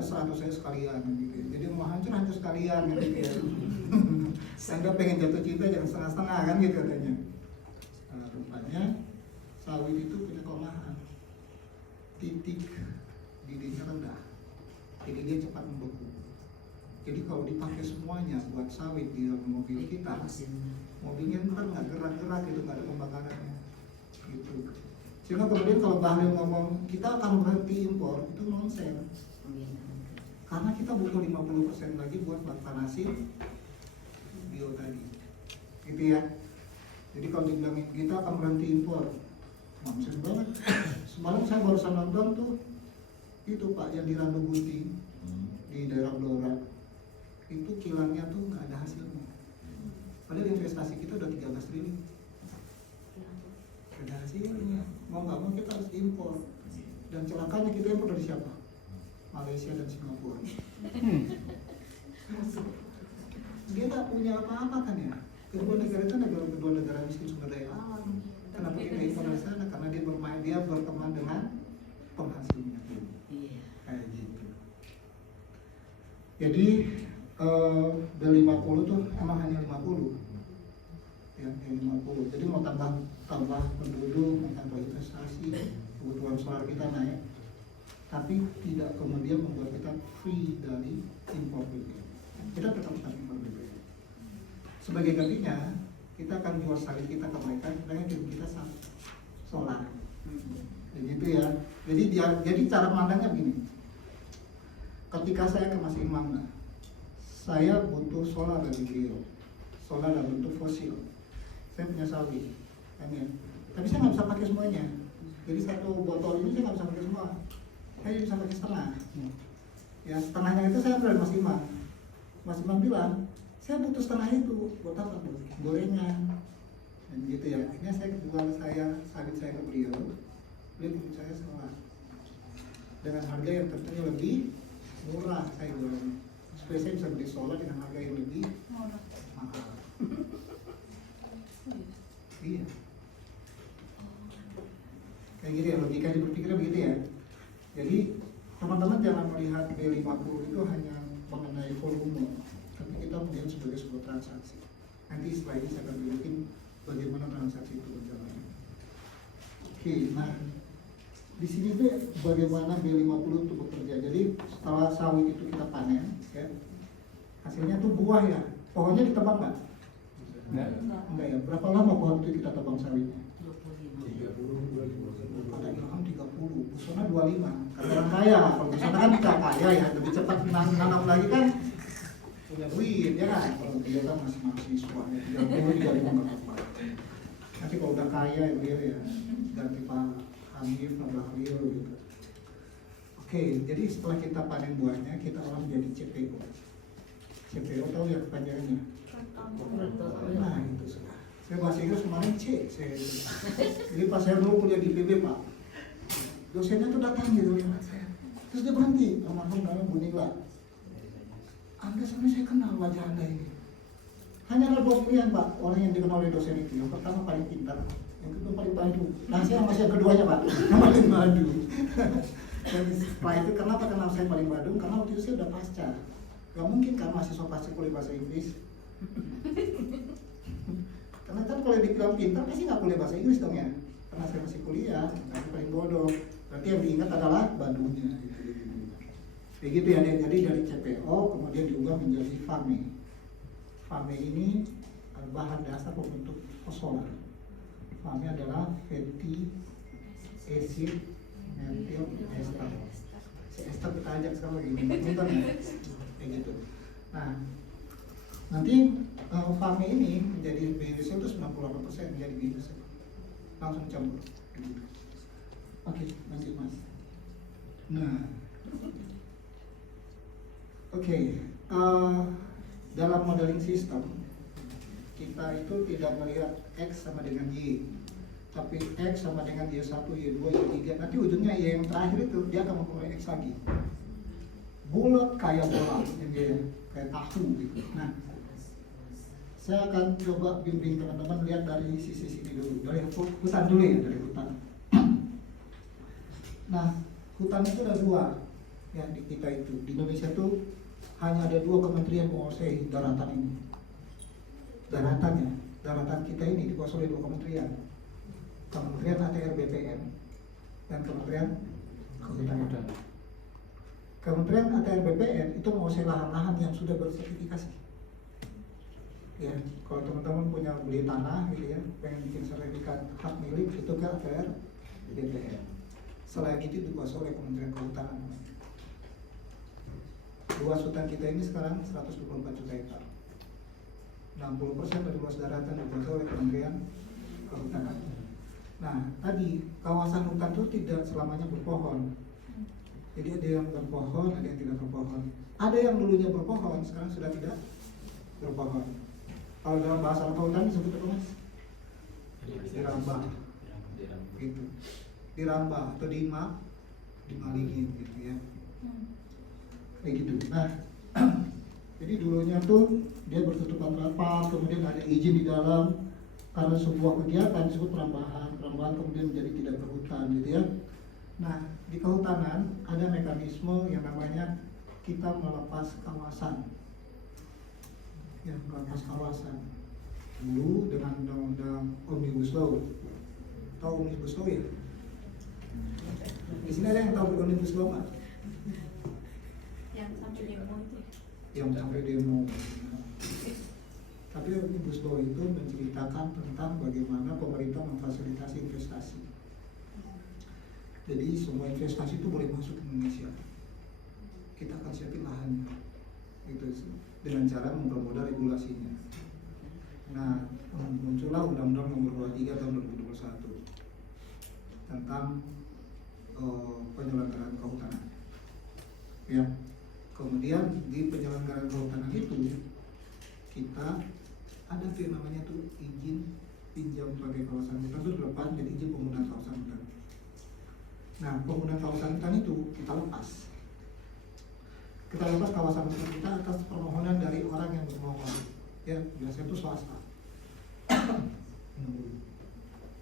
100 saya sekalian gitu ya. Jadi mau hancur sekalian gitu ya. Anda pengen jatuh cinta jangan setengah-setengah kan gitu katanya. Nah, rupanya sawit itu punya kelemahan, titik didihnya rendah, jadi dia cepat membeku. Jadi kalau dipakai semuanya buat sawit di dalam mobil kita, mobilnya ntar nggak gerak-gerak gitu, nggak ada pembakarannya gitu. Sehingga kemudian kalau Bahlil ngomong kita akan berhenti impor, itu nonsense. Karena kita butuh 50% lagi buat Bactanasin bio tadi, gitu ya. Jadi kalau dibilangin kita akan berhenti impor, nonsense banget. Semalam saya barusan nonton tuh itu Pak yang di Randu Guti di daerah Blora, itu kilangnya tuh nggak ada hasilnya. Padahal investasi kita udah 13 triliun, nggak ada hasilnya. Mau nggak mau kita harus impor. Dan celakanya kita impor dari siapa? Malaysia dan Singapura. Dia nggak punya apa-apa kan ya. Kedua negara itu kedua negara miskin sumber daya alam. Kenapa kita impor dari sana? Karena dia berteman dengan penghasil minyak bumi. Kayak gitu. Jadi B50 tuh emang hanya 50. Ya, 50. Jadi mau tambah penduduk, mau tambah investasi, kebutuhan solar kita naik, tapi tidak kemudian membuat kita free dari impor BBM. Kita tetap harus impor BBM. Sebagai gantinya, kita akan jual sawit kita ke mereka, mereka jual kita solar. Begitu ya. Jadi cara pandangnya begini. Ketika saya ke Mas Imam, saya butuh solar dari beliau. Solar dalam bentuk fosil. Saya punya sawit, kan ya. Tapi saya nggak bisa pakai semuanya. Jadi satu botol ini saya nggak bisa pakai semua. Saya bisa pakai setengah. Ya setengahnya itu saya ambil dari Mas Imam. Mas Imam bilang, saya butuh setengah itu buat apa? Gorengan. Dan gitu ya. Akhirnya saya jual sawit saya ke beliau. Beliau bikin saya solar dengan harga yang tentunya lebih murah saya jualnya. Supaya saya bisa beli solar dengan harga yang lebih mahal. Iya. Kayak gitu ya, logika berpikirnya begitu ya. Jadi teman-teman jangan melihat B50 itu hanya mengenai volume, tapi kita melihat sebagai sebuah transaksi. Nanti setelah ini saya akan tunjukin bagaimana transaksi itu berjalan. Oke, nah di sini tuh bagaimana B50 itu bekerja. Jadi setelah sawit itu kita panen, ya, hasilnya tuh buah ya. Pohonnya ditebang nggak? Enggak ya. Berapa lama pohon itu kita tebang sawitnya? 30. Kata Ilham 30, Busona 25. Kata orang kaya, kalau Busona kan tidak kaya ya, lebih cepat nanam lagi kan punya duit ya kan. Kalau dia kan masih mahasiswa ya, 30 35 nggak apa-apa. Nanti kalau udah kaya dia ya ganti Pak Hanif, Pak Bahlil gitu. Oke, jadi setelah kita panen buahnya, kita olah menjadi CPO. CPO tahu ya kepanjangannya? Nah itu sudah. Saya bahasa Inggris kemarin C. Jadi pas saya dulu kuliah di PB Pak, dosennya tuh datang gitu lihat saya. Terus dia berhenti, almarhum namanya Bu Nila. Anda sebenarnya saya kenal wajah Anda ini. Hanya ada dua pilihan Pak, orang yang dikenal oleh dosen itu. Yang pertama paling pintar, yang kedua paling padu. Nah saya masih yang keduanya Pak, yang paling padu. Dan setelah itu kenapa kenal saya paling padu? Karena waktu itu saya udah pasca. Gak mungkin kan mahasiswa pasti kuliah bahasa Inggris. Karena kan kalau dibilang pintar pasti nggak kuliah bahasa Inggris dong ya. Karena saya masih kuliah, saya paling bodoh. Berarti yang diingat adalah badunya. Begitu ya. Jadi dari CPO kemudian diubah menjadi FAME. FAME ini bahan dasar pembentuk solar. FAME adalah fatty acid methyl ester. Si ester kita ajak sekarang lagi nonton ya. Kayak gitu. Nah, nanti FAME ini menjadi biodiesel itu 98% menjadi biodiesel. Langsung campur. Oke, lanjut Mas. Nah, oke. Dalam modeling sistem kita itu tidak melihat X sama dengan Y, tapi X sama dengan Y1, Y2, Y3. Nanti ujungnya Y yang terakhir itu dia akan mempunyai X lagi. Bulat kayak bola, kayak tahu gitu. Nah, saya akan coba bimbing teman-teman lihat dari sisi sini dulu, dari hutan dulu ya, dari hutan. Nah, hutan itu ada dua, Ya, di kita itu di Indonesia tuh hanya ada 2 kementerian menguasai daratan ini. Daratan kita ini dikuasai oleh 2 kementerian. Kementerian ATR BPN dan Kementerian Kehutanan. Kementerian ATR BPN itu menguasai lahan-lahan yang sudah bersertifikasi. Ya, kalau teman-teman punya beli tanah gitu ya, pengen bikin sertifikat hak milik, itu ke ATR BPN. Selain itu dikuasai oleh Kementerian Kehutanan. Luas hutan kita ini sekarang 124 juta hektar. 60% dari luas daratan dikuasai oleh Kementerian Kehutanan. Nah, tadi kawasan hutan itu tidak selamanya berpohon. Jadi ada yang berpohon, ada yang tidak berpohon. Ada yang dulunya berpohon, sekarang sudah tidak berpohon. Kalau dalam bahasa kehutanan disebut apa, Mas? Dirambah. Gitu. Dirambah atau dimalingin gitu ya. Kayak gitu. Nah, jadi dulunya tuh dia bertutupan rapat, kemudian ada izin di dalam karena sebuah kegiatan disebut perambahan kemudian menjadi tidak berhutan gitu ya. Nah, di kehutanan ada mekanisme yang namanya kita melepas kawasan. Ya, melepas kawasan. Dulu dengan undang-undang Omnibus Law. Tahu Omnibus Law ya? Di sini ada yang tahu Omnibus Law nggak? Yang sampai demo itu. Yang sampai demo. Tapi Omnibus Law itu menceritakan tentang bagaimana pemerintah memfasilitasi investasi. Jadi semua investasi itu boleh masuk ke Indonesia. Kita akan siapin lahannya, gitu, dengan cara mempermudah regulasinya. Nah, muncullah Undang-Undang Nomor 23 Tahun 2021 tentang penyelenggaraan kehutanan. Ya, kemudian di penyelenggaraan kehutanan itu kita ada tuh yang namanya tuh izin pinjam pakai kawasan hutan itu dilepas jadi izin penggunaan kawasan hutan. Nah, penggunaan kawasan hutan itu kita lepas. Kita lepas kawasan hutan kita atas permohonan dari orang yang bermohon. Ya, biasanya itu swasta.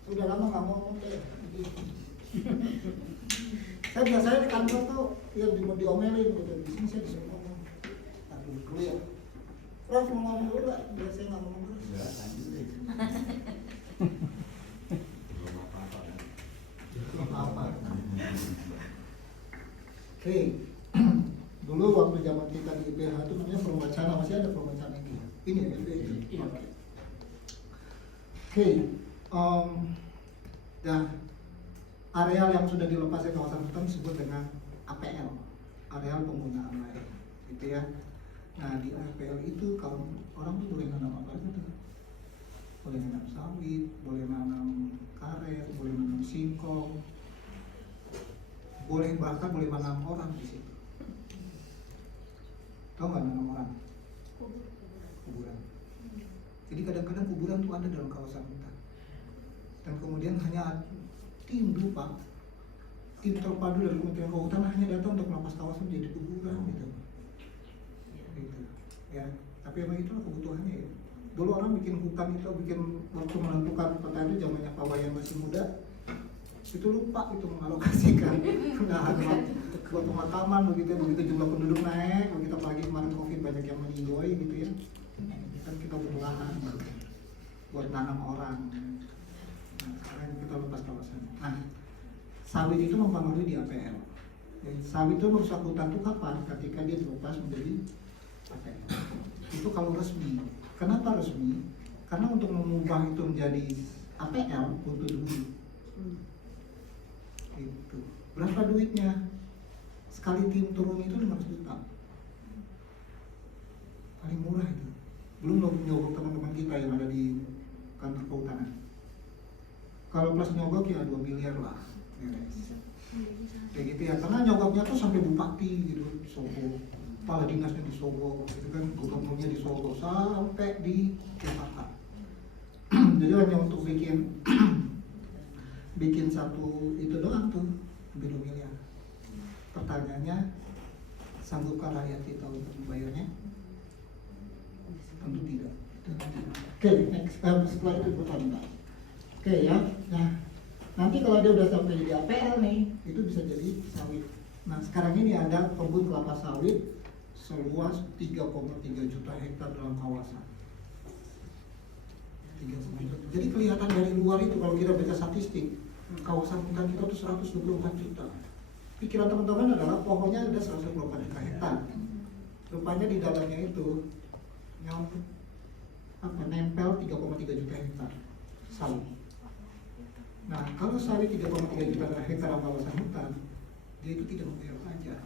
Sudah lama nggak ngomong deh. Saya biasanya di kantor tuh yang diomelin gitu. Di sini saya disuruh ngomong. Tapi dulu ya. Prof mau ngomong dulu nggak? Biasanya nggak ngomong terus. Enggak, lanjut deh. Belum apa-apa. Oke. Dulu waktu zaman kita di IPH itu namanya Perwacana, masih ada Perwacana ini. Ini ya, Iya. Oke. Nah, areal yang sudah dilepas dari kawasan hutan disebut dengan APL, areal penggunaan lain, gitu ya. Nah, di APL itu kalau orang tuh boleh nanam apa aja tuh? Boleh nanam sawit, boleh nanam karet, boleh nanam singkong, bahkan boleh menanam orang di situ. Tahu nggak nanam orang? Kuburan. Jadi kadang-kadang kuburan tuh ada dalam kawasan hutan. Dan kemudian hanya tim terpadu dari Kementerian Kehutanan hanya datang untuk melepas kawasan jadi kuburan gitu. Ya, tapi emang itulah kebutuhannya ya. Dulu orang bikin hutan itu, bikin waktu menentukan peta itu zamannya Pak Wayan masih muda, itu lupa itu mengalokasikan lahan buat pemakaman begitu jumlah penduduk naik, begitu apalagi kemarin COVID banyak yang meninggal gitu ya. Kan kita butuh lahan buat nanam orang. Nah, sekarang kita lepas kawasan. Nah, sawit itu mempengaruhi di APL. Jadi, sawit itu merusak hutan itu kapan? Ketika dia dilepas menjadi APL. Itu kalau resmi. Kenapa resmi? Karena untuk mengubah itu menjadi APL butuh duit. Itu. Berapa duitnya? Sekali tim turun itu 500 juta. Paling murah itu. Belum nyogok teman-teman kita yang ada di kantor kehutanan. Kalau plus nyogok ya 2 miliar lah. Kayak gitu ya. Karena nyogoknya tuh sampai bupati gitu di Solo. Kepala dinasnya di Solo, itu kan gubernurnya di Solo sampai di Jakarta. Jadi hanya untuk bikin satu itu doang tuh hampir 2 miliar. Pertanyaannya, sanggupkah rakyat kita untuk membayarnya? Tentu tidak. Oke, next. Setelah itu bertanya. Oke ya. Nah, nanti kalau dia udah sampai di APL nih, itu bisa jadi sawit. Nah sekarang ini ada kebun kelapa sawit seluas 3,3 juta hektar dalam kawasan. 3,3 juta. Jadi kelihatan dari luar itu kalau kita baca statistik, kawasan hutan kita itu 124 juta. Pikiran teman-teman adalah pohonnya ada 124 juta hektar. Rupanya di dalamnya itu nempel 3,3 juta hektar sawit. Nah, kalau sawit 3,3 juta hektar dalam kawasan hutan, dia itu tidak membayar pajak.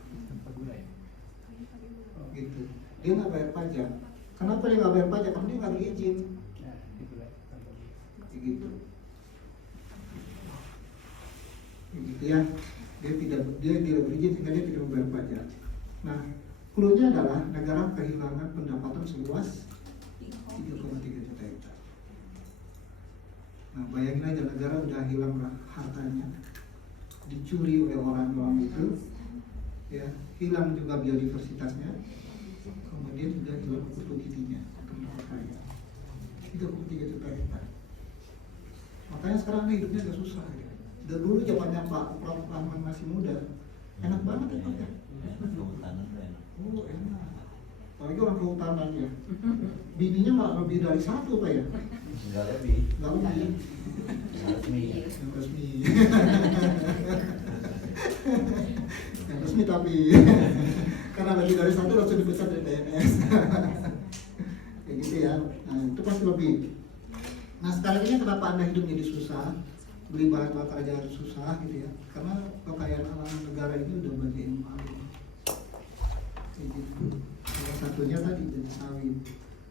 Gitu. Dia nggak bayar pajak. Kenapa dia nggak bayar pajak? Karena dia nggak berizin. Gitu. Begitu ya. Dia tidak berizin sehingga dia tidak membayar pajak. Nah, clue-nya adalah negara kehilangan pendapatan seluas 3,3 juta hektar. Nah, bayangin aja negara udah hilang hartanya, dicuri oleh orang-orang itu, ya, hilang juga biodiversitasnya, kemudian juga hilang produktivitasnya, tempat kaya. 3,3 juta hektar. Makanya sekarang hidupnya agak susah. Ya. Dan dulu zamannya Pak Rahman masih muda, enak banget ya Pak ya. Oh enak. Apalagi orang kehutanan ya. Bininya malah lebih dari satu Pak ya. Enggak lebih. Enggak lebih. Resmi. Yang resmi. Yang resmi tapi karena lebih dari satu langsung dipecat dari PNS. Kayak gitu ya. Nah itu pasti lebih. Nah sekarang ini kenapa Anda hidup jadi susah, beli bahan bakar aja harus susah gitu ya? Karena kekayaan alam negara ini udah banyak yang malu. Kayak gitu. Salah satunya tadi jadi sawit.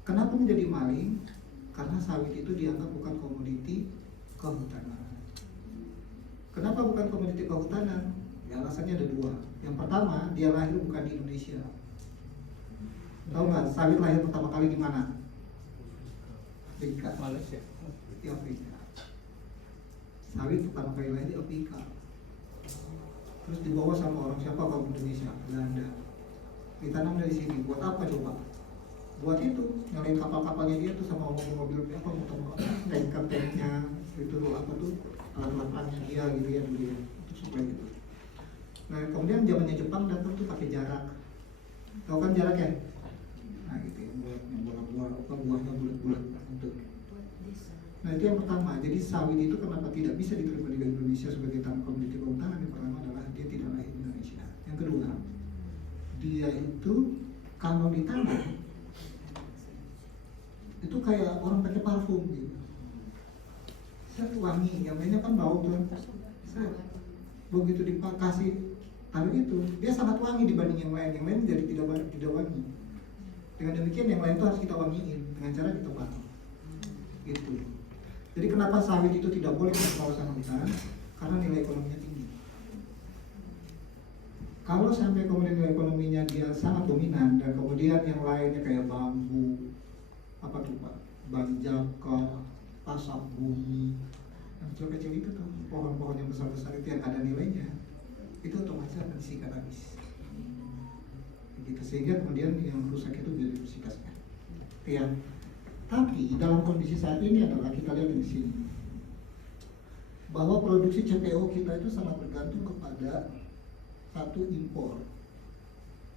Kenapa menjadi maling? Karena sawit itu dianggap bukan komoditi kehutanan. Kenapa bukan komoditi kehutanan? Ya alasannya ada dua. Yang pertama, dia lahir bukan di Indonesia. Tahu nggak? Sawit lahir pertama kali di mana? Afrika. Malaysia. Di Afrika. Sawit pertama kali lahir di Afrika. Terus dibawa sama orang siapa kalau Indonesia? Belanda. Ditanam dari sini. Buat apa coba? Buat itu, nyalain kapal-kapalnya dia tuh sama mobil apa motor tank-tanknya itu apa tuh alat-alatnya dia gitu ya dulu ya. Itu supaya gitu. Nah kemudian zamannya Jepang datang tuh pakai jarak. Tahu kan jarak ya? Nah gitu ya, buahnya bulat-bulat untuk. Nah itu yang pertama. Jadi sawit itu kenapa tidak bisa diterima di Indonesia sebagai tanah komoditi kehutanan? Yang pertama adalah dia tidak lahir di Indonesia. Yang kedua, dia itu kalau ditanam itu kayak orang pakai parfum gitu. Set wangi, yang lainnya kan bau tuh. Set begitu dikasih tanah itu, dia sangat wangi dibanding yang lain. Yang lain jadi tidak wangi. Dengan demikian yang lain itu harus kita wangiin dengan cara kita bakar. Gitu. Jadi kenapa sawit itu tidak boleh di kawasan hutan? Karena nilai ekonominya tinggi. Kalau sampai kemudian nilai ekonominya dia sangat dominan dan kemudian yang lainnya kayak bambu, apa tuh Pak, banjaka, pasak bumi, yang kecil-kecil itu tuh pohon-pohon yang besar-besar itu yang ada nilainya, itu otomatis akan disikat habis. Begitu sehingga kemudian yang rusak itu biodiversitasnya. Ya. Tapi dalam kondisi saat ini adalah kita lihat di sini bahwa produksi CPO kita itu sangat bergantung kepada satu impor,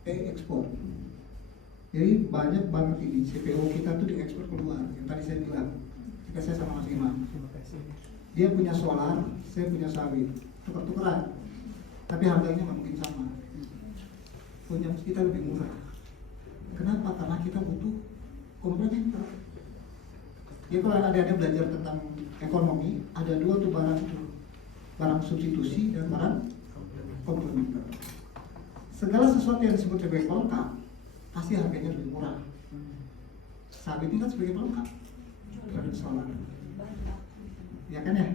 ekspor. Jadi banyak banget ini CPO kita tuh diekspor keluar. Yang tadi saya bilang, jika saya sama Mas Imam, dia punya solar, saya punya sawit, tukar-tukaran. Tapi harganya nggak mungkin sama. Punya kita lebih murah. Kenapa? Karena kita butuh komplementer. Ya kalau ada belajar tentang ekonomi, ada dua tuh barang substitusi dan barang komplementer. Segala sesuatu yang disebut sebagai pelengkap pasti harganya lebih murah. Sawit ini kan sebagai pelengkap, solar. Ya kan ya?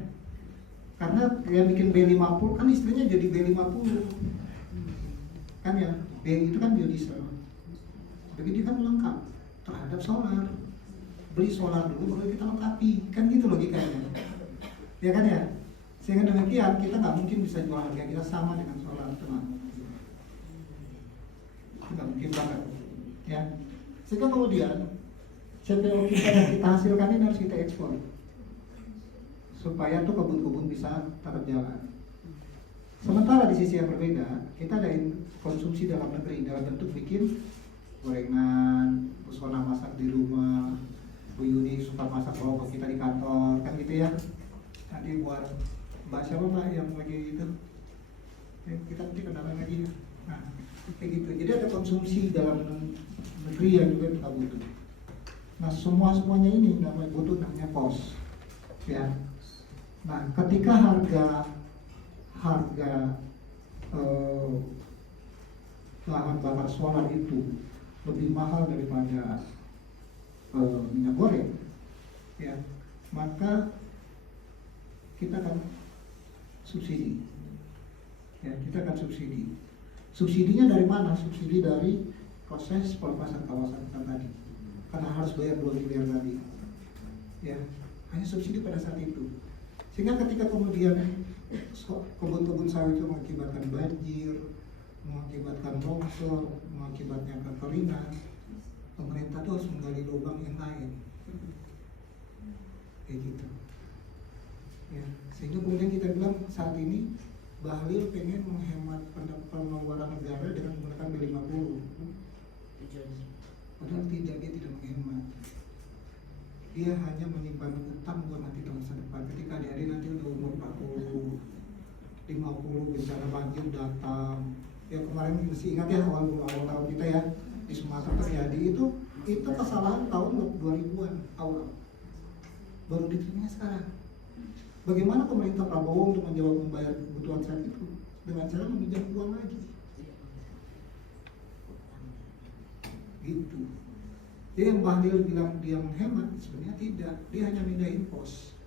Karena yang bikin B50 kan istilahnya jadi B50. Kan ya, B itu kan biodiesel. Begitu kan melengkap terhadap solar. Beli solar dulu baru kita lengkapi, kan gitu logikanya. Ya kan ya? Sehingga demikian kita nggak mungkin bisa jual harga kita sama dengan solar, teman. Nggak mungkin banget. Ya. Sehingga kemudian CPO kita yang kita hasilkan ini harus kita ekspor supaya tuh kebun-kebun bisa tetap jalan. Sementara di sisi yang berbeda, kita ada konsumsi dalam negeri dalam bentuk bikin gorengan, Busona masak di rumah, Bu Yuni suka masak bawa ke kita di kantor, kan gitu ya. Nanti buat Mbak siapa Mbak yang lagi itu? Kita nanti kenalan lagi. Nah, kayak gitu. Jadi ada konsumsi dalam negeri yang juga kita butuh. Nah, semuanya ini namanya butuh, namanya pos, ya. Nah, ketika harga bahan bakar solar itu lebih mahal daripada minyak goreng, ya, maka kita akan subsidi, ya, kita akan subsidi. Subsidinya dari mana? Subsidi dari proses pelepasan kawasan hutan tadi, karena harus bayar 2 miliar tadi, ya, hanya subsidi pada saat itu. Sehingga ketika kemudian kebun-kebun sawit itu mengakibatkan banjir, mengakibatkan longsor, mengakibatkan kekeringan, pemerintah itu harus menggali lubang yang lain, kayak gitu. Ya, sehingga kemudian kita bilang saat ini Bahlil pengen menghemat pengeluaran negara dengan menggunakan B50. Padahal tidak, dia tidak menghemat. Dia hanya menyimpan utang buat nanti di masa depan. Ketika adik-adik nanti udah umur 40, 50, bencana banjir datang. Ya kemarin masih ingat ya awal tahun kita ya di Sumatera terjadi itu kesalahan tahun 2000-an awal. Baru diterima sekarang. Bagaimana pemerintah Prabowo untuk membayar kebutuhan saat itu? Dengan cara meminjam uang lagi. Gitu. Jadi yang Bahlil bilang dia menghemat, sebenarnya tidak. Dia hanya mindahin pos.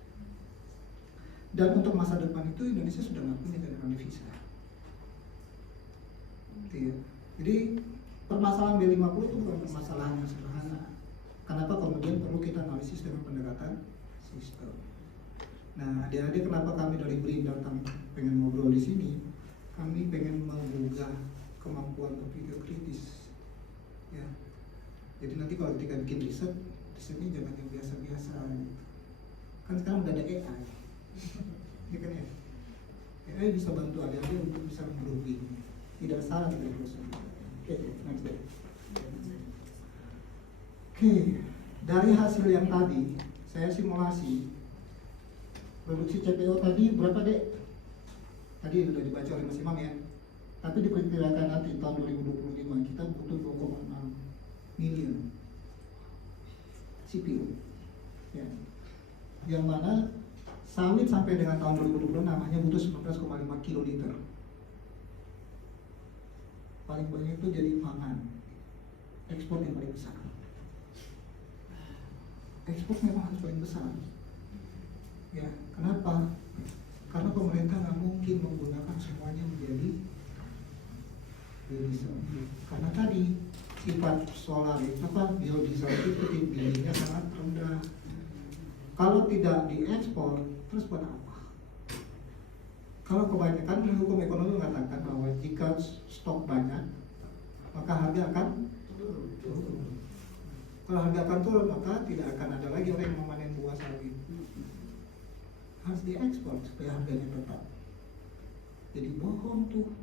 Dan untuk masa depan itu Indonesia sudah nggak punya cadangan devisa. Gitu ya. Jadi permasalahan B50 itu bukan permasalahan yang sederhana. Kenapa kemudian perlu kita analisis dengan pendekatan sistem. Nah, adik-adik kenapa kami dari BRIN datang pengen ngobrol di sini? Kami pengen menggugah kemampuan berpikir kritis. Ya. Jadi nanti kalau ketika bikin risetnya jangan yang biasa-biasa. Kan sekarang udah ada AI. Ya kan ya? AI bisa bantu adik-adik untuk bisa grouping. Tidak salah dari proses. Oke, next day. Oke, dari hasil yang tadi saya simulasi produksi CPO tadi berapa dek? Tadi sudah dibaca oleh Mas Imam ya. Tapi diperkirakan nanti tahun 2025 kita butuh 2,6 miliar CPU. Ya. Yang mana sawit sampai dengan tahun 2026 hanya butuh 19,5 kiloliter. Paling banyak itu jadi pangan. Ekspor yang paling besar. Ekspor memang harus paling besar. Ya, kenapa? Karena pemerintah nggak mungkin menggunakan semuanya menjadi biodiesel. Karena tadi sifat solar itu biodiesel itu tingginya sangat rendah. Kalau tidak diekspor, terus buat apa? Kalau kebanyakan hukum ekonomi mengatakan bahwa jika stok banyak, maka harga akan turun. Kalau harga akan turun, maka tidak akan ada lagi orang yang memanen buah sawit. Harus diekspor supaya harganya tetap. Jadi bohong tuh.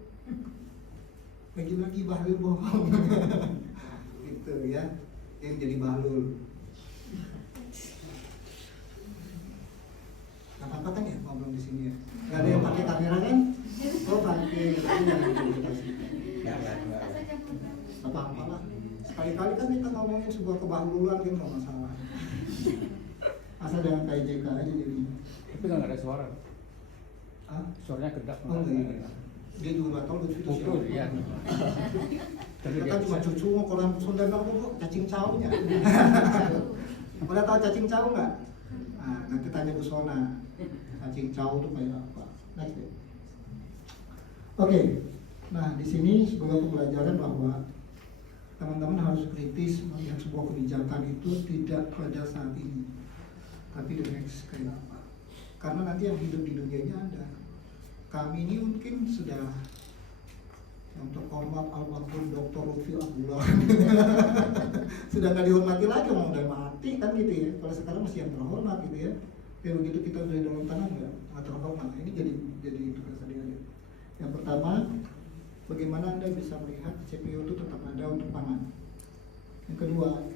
Lagi-lagi Bahlil bohong. Gitu ya. Yang jadi Bahlul. Gak apa-apa kan ya ngobrol di sini ya? Gak ada yang pakai kamera kan? Oh pakai, tapi jangan diverifikasi. Gak apa-apa lah. Sekali-kali kan kita ngomongin sebuah kebahlulan kan gak masalah. Asal jangan kayak JK aja jadi. Tapi nggak ada suara. Hah? Suaranya kedap. Oh iya. Dia juga nggak tahu Lutfi itu siapa. Iya. Kita kan cuma cucu mau koran Sunda nggak kok cacing caunya. Udah tahu cacing cau nggak? Nah, nanti tanya Bu Sona. Cacing cau itu kayak apa? Next deh. Oke. Nah di sini sebagai pembelajaran bahwa teman-teman harus kritis melihat sebuah kebijakan itu tidak pada saat ini, tapi the next kayak apa. Karena nanti yang hidup di dunianya ada. Kami ini mungkin sudah yang terhormat almarhum Dr. Lutfi Abdullah sudah nggak dihormati lagi, orang udah mati kan gitu ya. Kalau sekarang masih yang terhormat gitu ya. Tapi begitu kita udah dalam tanah nggak terhormat. Ini jadi itu tadi aja. Yang pertama, bagaimana Anda bisa melihat CPU itu tetap ada untuk pangan. Yang kedua,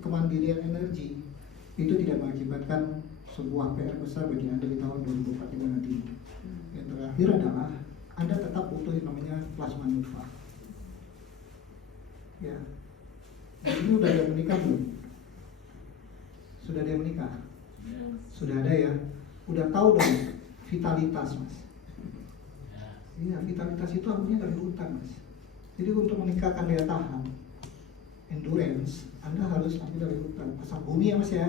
kemandirian energi itu tidak mengakibatkan sebuah PR besar bagi Anda di tahun 2043 nanti. Yang terakhir adalah Anda tetap butuh yang namanya plasma nutfah. Ya, nah, ini udah ada yang menikah belum? Sudah ada yang menikah? Sudah ada ya? Udah tahu dong vitalitas, Mas? Iya, vitalitas itu artinya dari hutan, Mas. Jadi untuk meningkatkan daya tahan, endurance, Anda harus ambil dari hutan. Pasak bumi ya, Mas ya?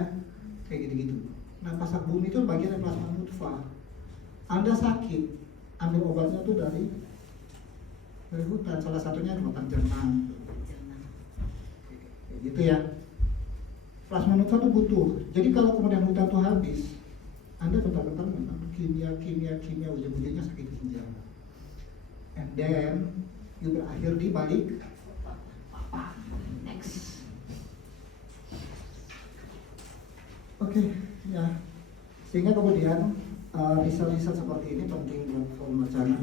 Kayak gitu-gitu. Nah, pasak bumi itu bagian dari plasma nutfah. Anda sakit, ambil obatnya tuh dari hutan. Salah satunya hutan Jerman. Kayak gitu ya. Plasma nutfah itu butuh. Jadi kalau kemudian hutan itu habis, Anda betul-betul memang kimia ujung-ujungnya sakit ginjal. And then you berakhir di balik papa. Next. Oke, ya. Sehingga kemudian riset-riset seperti ini penting buat forum wacana.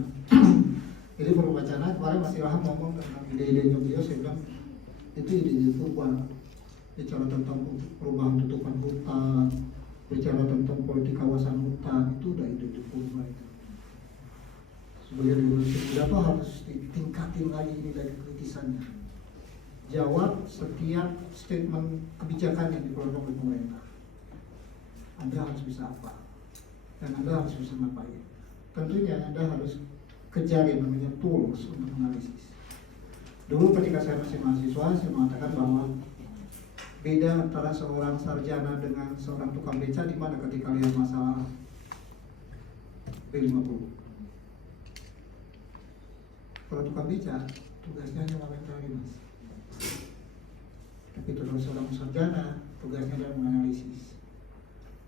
Jadi forum wacana kemarin Mas Ilham ngomong tentang ide-idenya beliau, saya bilang itu ide-ide purba. Bicara tentang perubahan tutupan hutan, bicara tentang politik kawasan hutan, itu udah ide-ide purba itu. Sebagai revolusi muda tuh harus ditingkatin lagi ini dari kritisannya. Jawab setiap statement kebijakan yang dikeluarkan oleh pemerintah. Anda harus bisa apa? Dan Anda harus bisa ngapain? Tentunya Anda harus kejar yang namanya tools untuk analisis. Dulu ketika saya masih mahasiswa, saya mengatakan bahwa beda antara seorang sarjana dengan seorang tukang beca di mana ketika lihat masalah B50. Kalau tukang beca, tugasnya hanya mengomentari, Mas. Tapi kalau seorang sarjana, tugasnya adalah menganalisis.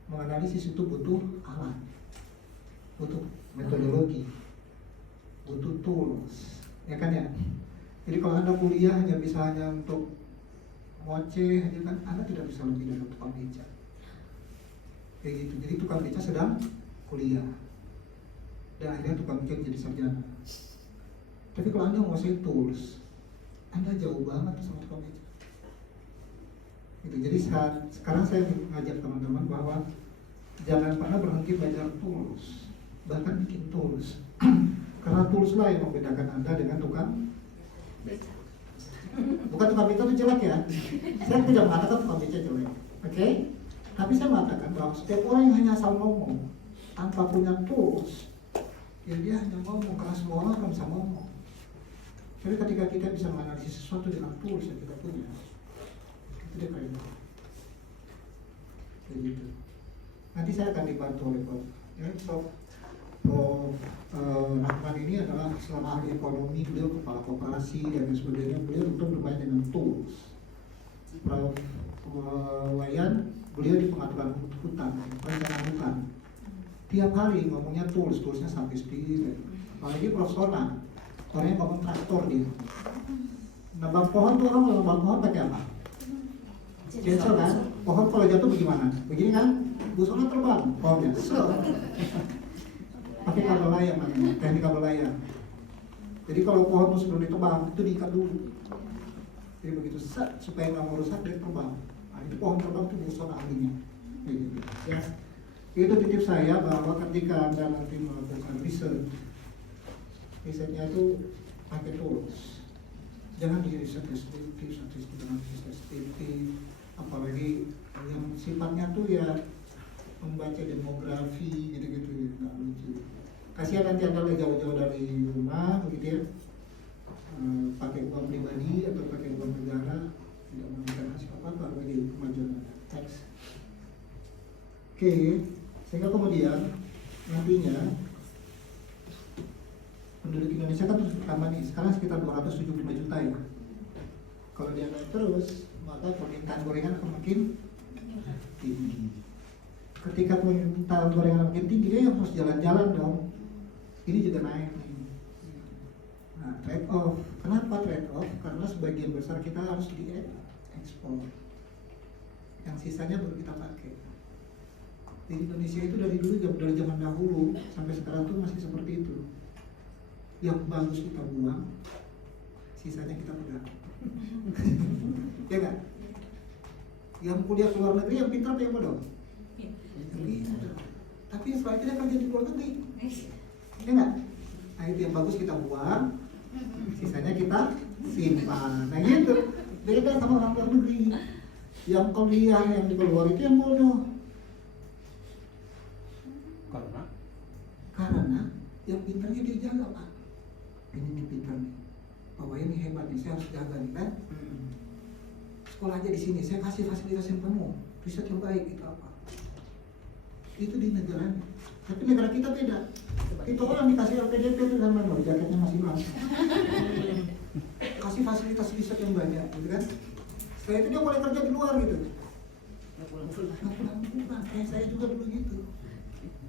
Menganalisis itu butuh alat, butuh metodologi, butuh tools, ya kan ya? Jadi kalau Anda kuliah hanya untuk ngoceh aja kan, Anda tidak bisa lebih dari tukang beca. Kayak gitu. Jadi tukang beca sedang kuliah, dan akhirnya tukang beca jadi sarjana. Tapi kalau Anda menguasai tools, Anda jauh banget sama tukang beca. Gitu. Jadi sekarang saya mengajak teman-teman bahwa jangan pernah berhenti belajar tools, bahkan bikin tools. Karena tools lah yang membedakan Anda dengan tukang Beca. Bukan tukang beca itu jelek ya. Saya tidak mengatakan tukang beca jelek, oke? Tapi saya mengatakan bahwa setiap orang yang hanya asal ngomong tanpa punya tools, ya dia hanya ngomong karena semua orang akan bisa ngomong. Jadi ketika kita bisa menganalisis sesuatu dengan tools yang kita punya, itu dia keren. Kayak gitu. Nanti saya akan dibantu oleh Prof. Ya, Prof. Rahman ini adalah seorang ahli ekonomi, beliau kepala koperasi dan sebagainya. Beliau tentu bermain dengan tools. Prof. Wayan, beliau di pengaturan hutan, perencanaan hutan. Tiap hari ngomongnya toolsnya sampai sedikit. Apalagi Prof. Sona, orangnya ngomong traktor dia. Nebang pohon tuh orang nebang pohon pakai apa? Cancel kan? Pohon kalau jatuh bagaimana? Begini kan? Busana terbang pohonnya. Pakai kabel layar namanya, teknik kabel layar. Jadi kalau pohon itu sebelum ditebang, itu diikat dulu. Jadi begitu set, supaya nggak mau rusak dia terbang. Nah, itu pohon terbang itu busana ahlinya. Gitu. Ya. Itu titip saya bahwa ketika Anda nanti melakukan risetnya itu pakai tools. Jangan di riset deskriptif, apalagi yang sifatnya tuh ya membaca demografi gitu-gitu, nggak lucu. Kasihan nanti Anda lagi jauh-jauh dari rumah begitu ya, pakai uang pribadi atau pakai uang negara, tidak memberikan hasil apa-apa bagi kemajuan teks. Oke, sehingga kemudian nantinya penduduk Indonesia kan terus bertambah nih, sekarang sekitar 275 juta ya. Kalau dia naik terus, maka permintaan gorengan akan makin tinggi. Ketika permintaan gorengan makin tinggi, dia harus jalan-jalan dong. Ini juga naik nih. Nah, trade off. Kenapa trade off? Karena sebagian besar kita harus diekspor. Yang sisanya baru kita pakai. Di Indonesia itu dari dulu, dari zaman dahulu sampai sekarang tuh masih seperti itu. yang bagus kita buang, sisanya kita pegang. Ya kan? Yang kuliah ke luar negeri yang pintar apa yang bodoh? Yang pintar. Tapi setelah itu dia kerja di luar negeri. Ya nggak? Nah itu yang bagus kita buang, sisanya kita simpan. Nah gitu. Beda sama orang luar negeri. Yang kuliah yang di luar itu yang bodoh. Karena yang pintarnya dia jaga, Pak. Ini nih pintar nih. Bahwa ini hebat nih, saya harus jaga nih kan. Sekolah aja di sini, saya kasih fasilitas yang penuh, riset yang baik itu apa? Itu di negaranya. Tapi negara kita beda. Itu orang dikasih LPDP itu sama loh, jaketnya masih basah. Kasih fasilitas riset yang banyak, gitu kan? Setelah itu dia boleh kerja di luar gitu. Nggak pulang. Saya juga dulu gitu.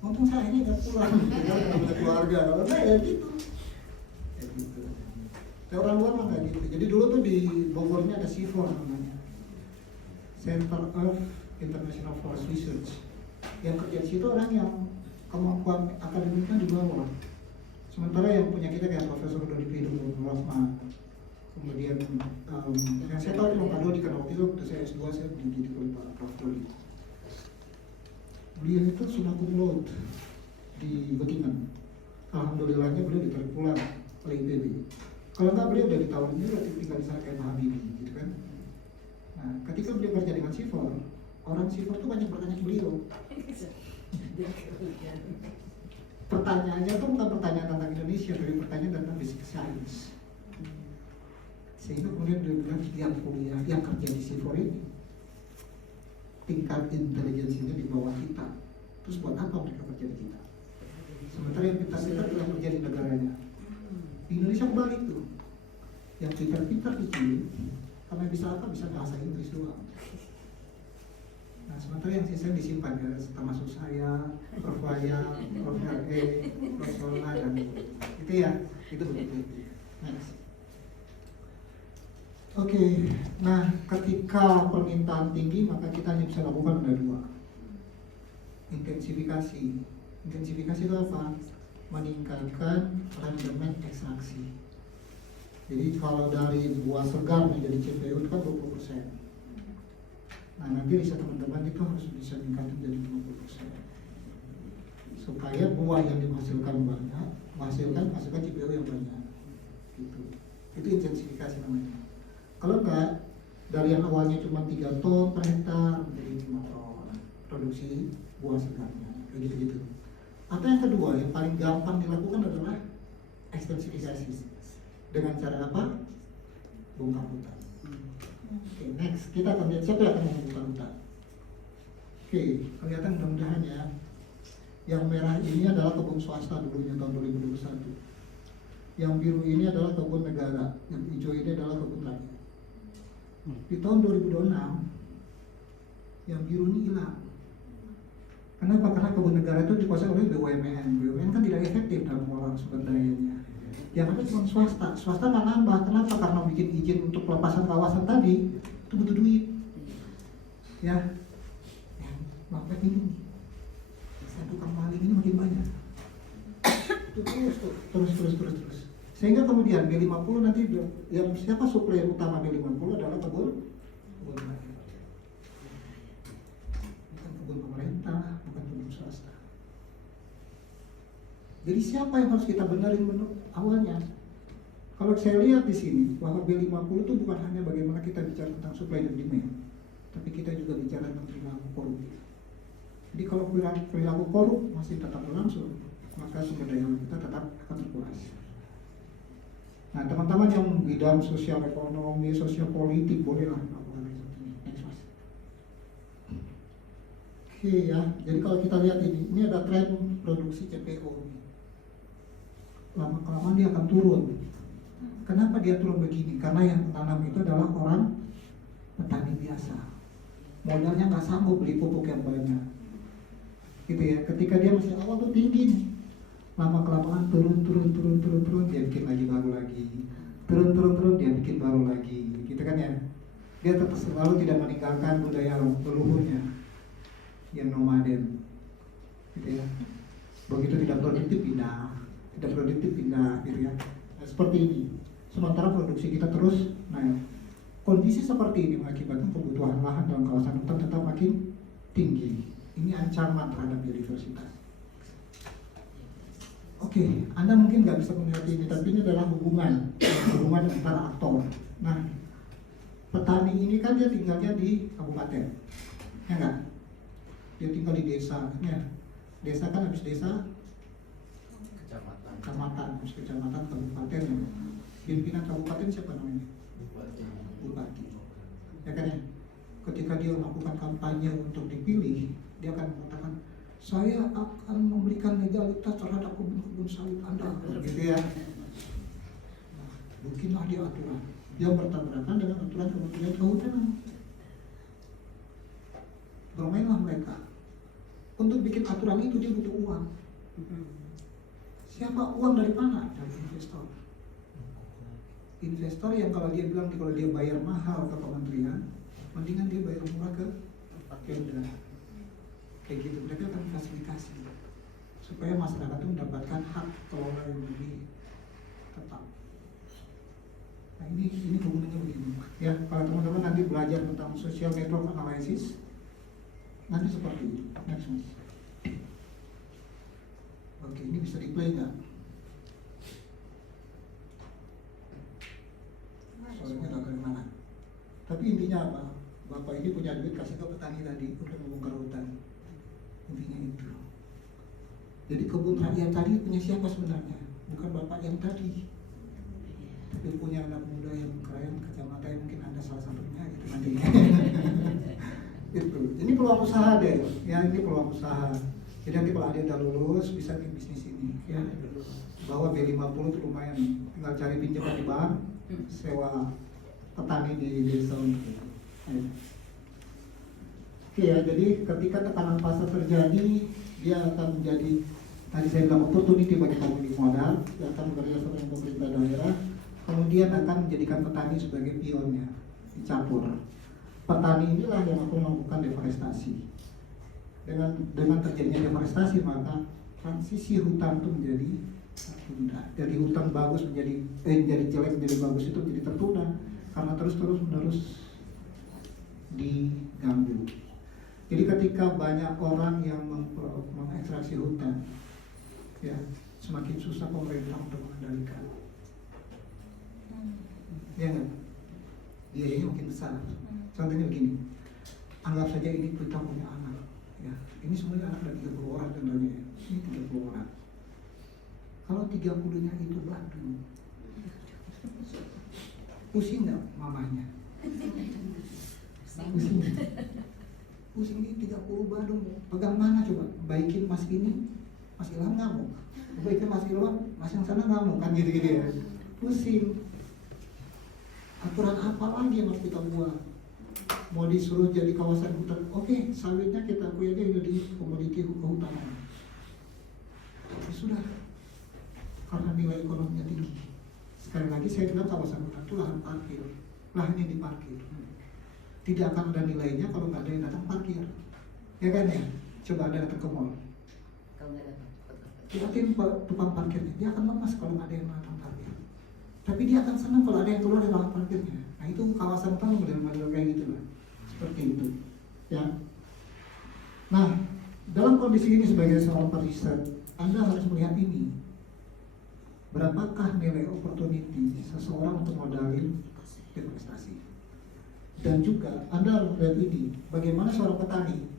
Untung saya ini nggak pulang, nggak punya keluarga. Kalau saya ya gitu. Ya gitu. Kayak orang luar mah nggak gitu. Jadi dulu tuh di Bogornya ada CIFOR namanya, Center of International Forest Research. Yang kerja di situ orang yang kemampuan akademiknya di bawah. Sementara yang punya kita kayak Profesor Dodi Pridham Rahman. Kemudian yang saya tahu cuma Pak Dodi, karena waktu itu saya S2 saya dididik oleh Pak Prof. Dodi. Beliau itu sudah cum laude di Göttingen. Alhamdulillahnya beliau ditarik pulang oleh IPB. Kalau nggak beliau udah ditawarin juga tinggal di sana kayak Pak Habibie, gitu kan. Nah, ketika beliau kerja dengan CIFOR, orang CIFOR tuh banyak bertanya ke beliau. Pertanyaannya tuh bukan pertanyaan tentang Indonesia, tapi pertanyaan tentang basic science. Sehingga kemudian beliau bilang yang kuliah, yang kerja di CIFOR ini tingkat intelijensinya di bawah kita. Terus buat apa mereka kerja di kita? Sementara yang pintar-pintar tidak kerja di negaranya. Di Indonesia kebalik tuh. Yang pintar-pintar dicuri, karena bisa apa? Bisa bahasa Inggris doang. Nah, sementara yang sisa disimpan ya, termasuk saya, Prof. Waya, Prof. RE, Prof. Solna, dan itu ya, itu begitu. Next. Oke, nah ketika permintaan tinggi maka kita hanya bisa lakukan ada dua. Intensifikasi. Intensifikasi itu apa? Meningkatkan rendemen ekstraksi. Jadi kalau dari buah segar menjadi CPU itu kan 20%. Nah nanti riset teman-teman itu harus bisa meningkatkan jadi 20%. Supaya buah yang dihasilkan banyak, menghasilkan CPU yang banyak. Gitu. Itu intensifikasi namanya. Kalau enggak, dari yang awalnya cuma 3 ton per hektar menjadi 5 ton produksi buah segarnya, kayak gitu-gitu. Atau yang kedua, yang paling gampang dilakukan adalah ekstensifikasi. Dengan cara apa? Bongkar hutan. Oke, next, kita akan lihat siapa yang akan membongkar hutan. Oke, kelihatan mudah-mudahan ya. Yang merah ini adalah kebun swasta dulunya tahun 2021. Yang biru ini adalah kebun negara, yang hijau ini adalah kebun rakyat. Di tahun 2026 yang biru ini hilang. Kenapa? Karena kebun negara itu dikuasai oleh BUMN. BUMN kan tidak efektif dalam mengelola sumber dayanya. Yang ada cuma swasta. Swasta nggak nambah. Kenapa? Karena bikin izin untuk pelepasan kawasan tadi itu butuh duit. Ya, makanya ini tukang maling ini makin banyak. Terus. Sehingga kemudian B50 nanti yang siapa supplier utama B50 adalah kebun rakyat. Bukan kebun pemerintah, bukan kebun swasta. Jadi siapa yang harus kita benarin awalnya? Kalau saya lihat di sini bahwa B50 itu bukan hanya bagaimana kita bicara tentang supply dan demand, tapi kita juga bicara tentang perilaku koruptif. Jadi kalau perilaku korup masih tetap berlangsung, maka sumber daya kita tetap akan terkuras. Nah, teman-teman yang bidang sosial ekonomi, sosial politik bolehlah melakukan riset ini. Next, Mas. Oke ya, jadi kalau kita lihat ini ada tren produksi CPO. Lama-kelamaan dia akan turun. Kenapa dia turun begini? Karena yang tanam itu adalah orang petani biasa. Modalnya nggak sanggup beli pupuk yang banyak. Gitu ya, ketika dia masih awal tuh tinggi nih. Lama-kelamaan turun, dia bikin lagi baru lagi. Turun, dia bikin baru lagi. Gitu kan ya. Dia tetap selalu tidak meninggalkan budaya leluhurnya yang nomaden. Gitu ya. Begitu tidak produktif pindah. tidak produktif pindah gitu ya. Nah, seperti ini. Sementara produksi kita terus naik. Kondisi seperti ini mengakibatkan kebutuhan lahan dalam kawasan hutan tetap makin tinggi. Ini ancaman terhadap biodiversitas. Oke, Anda mungkin nggak bisa melihat ini, tapi ini adalah hubungan antara aktor. Nah, petani ini kan dia tinggalnya di kabupaten, ya nggak? Dia tinggal di desa, ya. Desa kan habis desa, kecamatan, habis kecamatan, kabupaten. Ya. Pimpinan kabupaten siapa namanya? Bupati. Ya kan ya? Ketika dia melakukan kampanye untuk dipilih, dia akan mengatakan, saya akan memberikan legalitas terhadap kebun-kebun sawit Anda, gitu ya. Nah, bikinlah dia aturan. Dia bertabrakan dengan aturan Kementerian Kehutanan. Bermainlah mereka. Untuk bikin aturan itu dia butuh uang. Siapa uang dari mana? Dari investor. Investor yang kalau dia bilang kalau dia bayar mahal ke kementerian, mendingan dia bayar murah ke Pemda. Kayak gitu, mereka akan fasilitasi supaya masyarakat itu mendapatkan hak kelola yang lebih tetap. Nah ini hubungannya begini. Ya, kalau teman-teman nanti belajar tentang social network analysis, nanti seperti itu. Next mas. Oke, ini bisa di-play nggak? Soalnya nggak kemana. Tapi intinya apa? Bapak ini punya duit kasih ke petani tadi untuk membongkar hutan. Intinya itu. Jadi kebun rakyat tadi punya siapa sebenarnya? Bukan bapak yang tadi, tapi punya anak muda yang keren, kacamata yang mungkin Anda salah satunya gitu nantinya. Itu. Ini peluang usaha deh, ya ini peluang usaha. Jadi nanti kalau ada udah lulus bisa di bisnis ini, ya. Bahwa B50 itu lumayan, tinggal cari pinjaman di bank, sewa petani di desa untuk itu. Oke ya, jadi ketika tekanan pasar terjadi, dia akan menjadi, tadi saya bilang opportunity bagi pemilik modal, yang akan bekerja sama dengan pemerintah daerah, kemudian akan menjadikan petani sebagai pionnya, dicampur. Petani inilah yang akan melakukan deforestasi. Dengan terjadinya deforestasi, maka transisi hutan itu menjadi tertunda. Jadi hutan bagus menjadi jelek, menjadi bagus itu menjadi tertunda karena terus-menerus diganggu. Jadi ketika banyak orang yang mengekstraksi hutan, ya semakin susah pemerintah untuk mengendalikan. Ya nggak? Biayanya makin besar. Contohnya begini, anggap saja ini kita punya anak, ya ini semuanya anak dari 30 orang contohnya, ini 30 orang. Kalau 30-nya itu Bandung, pusing nggak mamanya? Pusing ini 30 Bandung, pegang mana coba? Baikin mas ini, mas Ilham ngamuk. Baikin mas Ilham, mas yang sana ngamuk, kan gitu-gitu ya. Pusing. Aturan apa lagi yang harus kita buat? Mau disuruh jadi kawasan hutan, oke, sawitnya kita akui aja jadi komoditi kehutanan. Ya sudah, karena nilai ekonominya tinggi. Sekali lagi saya bilang kawasan hutan itu lahan parkir, lahan yang diparkir. Tidak akan ada nilainya kalau nggak ada yang datang parkir, ya kan ya? Coba Anda datang ke mall, lihatin tukang parkirnya, dia akan lemas kalau nggak ada yang datang parkir. Tapi dia akan senang kalau ada yang keluar dari lahan parkirnya. Nah itu kawasan hutan model-model kayak gitu lah, seperti itu, ya. Nah dalam kondisi ini sebagai seorang periset, Anda harus melihat ini. Berapakah nilai opportunity seseorang untuk modalin investasi? Dan juga Anda harus melihat ini, bagaimana seorang petani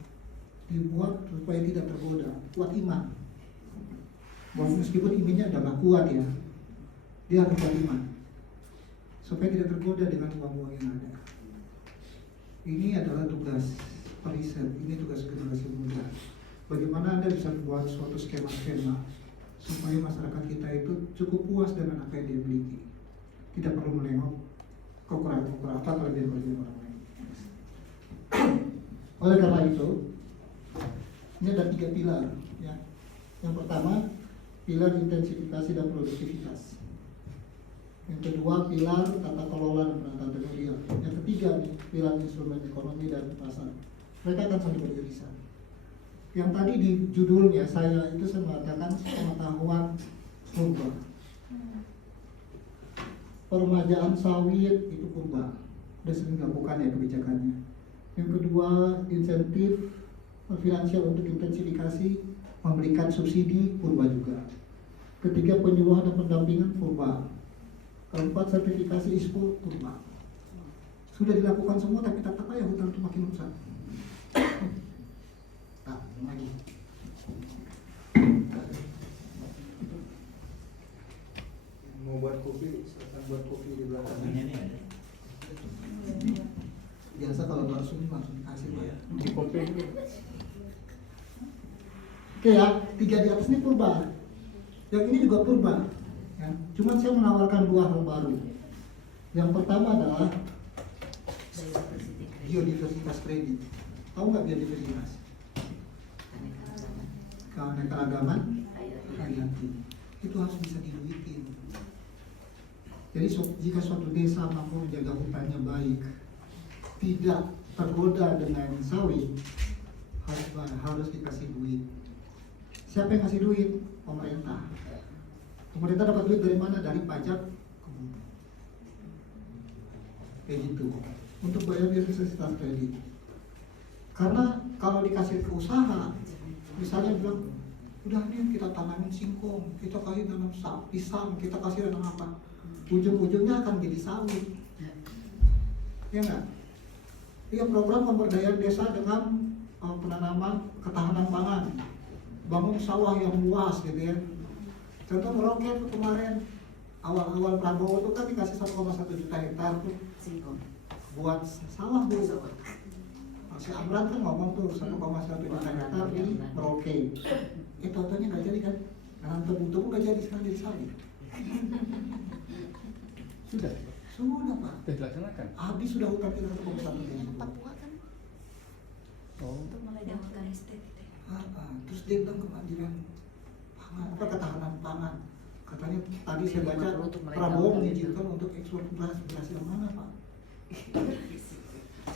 dibuat supaya tidak tergoda, kuat iman. Meskipun imannya udah gak kuat ya, dia harus kuat iman supaya tidak tergoda dengan uang-uang yang ada. Ini adalah tugas periset, ini tugas generasi muda. Bagaimana Anda bisa membuat suatu skema-skema supaya masyarakat kita itu cukup puas dengan apa yang dia miliki, tidak perlu menengok kekurangan-kekurangan atau kelebihan-kelebihan orang lain. Oleh karena itu, ini ada 3 pilar, ya. Yang pertama, pilar intensifikasi dan produktivitas. Yang kedua, pilar tata kelola dan penataan teritorial. Yang ketiga, pilar instrumen ekonomi dan pasar. Mereka akan saling beririsan. Yang tadi di judulnya saya mengatakan pengetahuan purba. Permajaan sawit itu purba, sudah sering dilakukan ya kebijakannya. Yang kedua, insentif finansial untuk intensifikasi memberikan subsidi purba juga. Ketiga, penyuluhan dan pendampingan purba. Keempat, sertifikasi ISPO purba. Sudah dilakukan semua, tapi tetap aja hutan itu makin rusak. Nah, lagi. Mau buat kopi, silakan buat kopi di belakang. Kopinya nih ada. Biasa kalau langsung dikasih Pak. Di kopi itu. Oke ya, 3 di atas ini purba. Yang ini juga purba. Ya. Cuman saya menawarkan 2 hal baru. Yang pertama adalah biodiversitas kredit. Tahu nggak biodiversitas? Keanekaragaman hayati. Itu harus bisa diduitin. Jadi jika suatu desa mampu menjaga hutannya baik, tidak tergoda dengan sawit, harus dikasih duit. Siapa yang kasih duit? Pemerintah. Pemerintah dapat duit dari mana? Dari pajak kebun. Kayak gitu. Untuk bayar biodiversitas kredit. Karena kalau dikasih ke usaha, misalnya bilang, udah nih kita tanamin singkong, kita kasih tanam pisang, kita kasih tanam apa? Ujung-ujungnya akan jadi sawit. Ya enggak? Iya, program pemberdayaan desa dengan penanaman ketahanan pangan, bangun sawah yang luas gitu ya. Contoh Merauke tuh kemarin awal-awal Prabowo itu kan dikasih 1,1 juta hektar tuh buat sawah bu. Si Amran kan ngomong tuh 1,1 juta hektar di Merauke. Totalnya nggak jadi kan? Nanam tebu-tebu nggak jadi, sekarang jadi sawit. Sudah. Sudah Pak. Sudah dilaksanakan. Habis sudah hutan kita 1,1 juta. Papua kan Oh. untuk mulai diamalkan estate gitu ya. Terus dia bilang kemandirian pangan, apa ketahanan pangan. Katanya tadi saya baca 50 untuk mereka. Prabowo mengizinkan untuk ekspor beras yang mana Pak?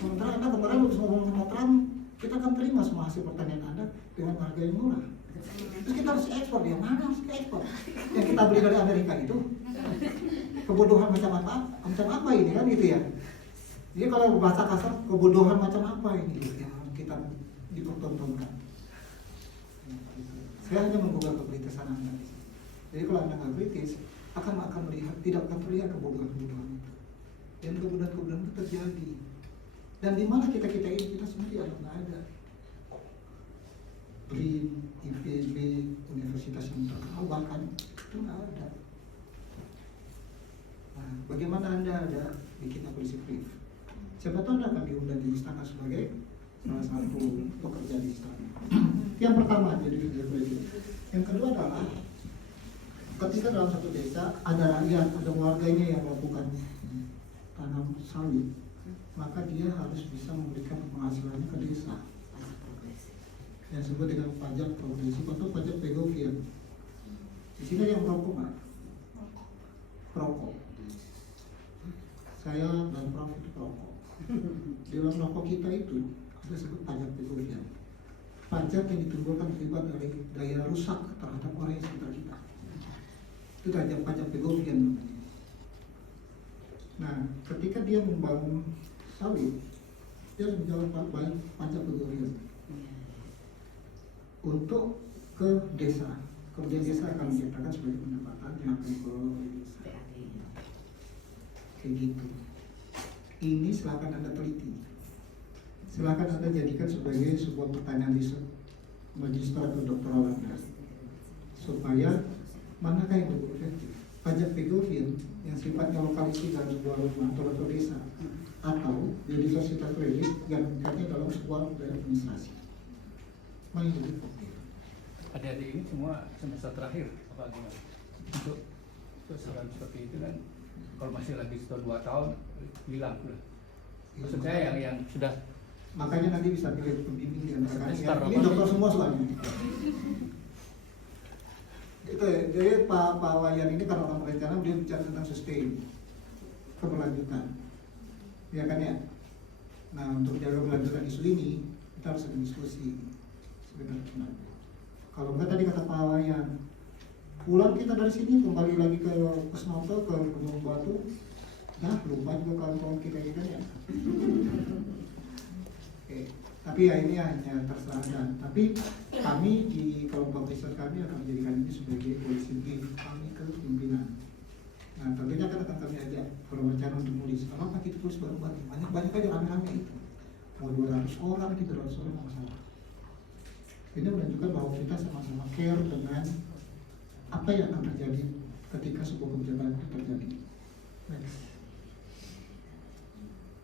Sementara Anda kemarin habis ngomong sama Trump, kita kan terima semua hasil pertanian Anda dengan harga yang murah. Terus kita harus ekspor, yang mana harus ekspor? Yang kita beli dari Amerika itu kebodohan macam apa ini kan gitu ya. Jadi kalau bahasa kasar, kebodohan macam apa ini yang kita dipertontonkan. Saya hanya menggugah kebritisan Anda. Jadi kalau Anda nggak British, akan melihat, tidak akan terlihat kebodohan-kebodohan itu. Dan kebodohan-kebodohan itu terjadi. Dan di mana kita ini, kita sendiri nggak ada. BRIN, IPB, universitas yang terkenal bahkan itu nggak ada. Nah, bagaimana Anda ada bikin polisi brief? Siapa tahu Anda akan diundang di istana sebagai salah satu pekerja di istana. Yang pertama jadi politik. Yang kedua adalah ketika dalam satu desa ada rakyat, ada warganya yang melakukan tanam sawit, maka dia harus bisa memberikan penghasilannya ke desa. Yang disebut dengan pajak progresif atau pajak Pegovian. Di sini yang merokok nggak? Perokok. Saya dan Prof itu perokok. Di dalam rokok kita itu ada disebut pajak Pegovian. Pajak yang ditimbulkan akibat dari daya rusak terhadap orang yang sekitar kita. Itu pajak Pegovian namanya. Nah, ketika dia membangun sawit, dia harus menjawab pajak Pegovian untuk ke desa. Kemudian desa akan menciptakan sebagai pendapatan yang akan dikelola oleh desa. Kayak gitu. Ini silakan Anda teliti. Silakan Anda jadikan sebagai sebuah pertanyaan di magister atau doktoral Anda. Supaya manakah yang lebih efektif? Pajak Pegovian yang sifatnya lokalisasi dalam sebuah rumah atau desa, atau biodiversitas kredit yang sifatnya dalam sebuah administrasi. Mana yang lebih efektif? Adik-adik ini semua semester terakhir apa gimana? Untuk saran seperti itu kan kalau masih lagi setelah 2 tahun hilang sudah. Maksud saya yang sudah makanya nanti bisa pilih pembimbing di antara Semester kalian. Ini apa? dokter semua soalnya. Gitu ya. Jadi Pak Wayan ini karena orang berencana dia bicara tentang sustain, keberlanjutan, ya kan ya. Nah untuk menjaga keberlanjutan isu ini kita harus ada diskusi sebenarnya. Kalau enggak tadi kata Pak Wayan, Pulang kita dari sini kembali lagi ke Kusnoto, ke Gunung Batu. Nah, lupa juga kawan-kawan kita ya. Oke, tapi ya ini hanya terserah dan. Tapi kami di kelompok riset kami akan menjadikan ini sebagai polisi brief kami ke pimpinan. Nah, tentunya akan kami ajak wawancara untuk nulis. Kalau kita tulis baru-baru, banyak aja rame-rame itu. Mau 200 orang, 300 orang nggak masalah. Ini menunjukkan bahwa kita sama-sama care dengan apa yang akan terjadi ketika sebuah kebijakan itu terjadi. Next.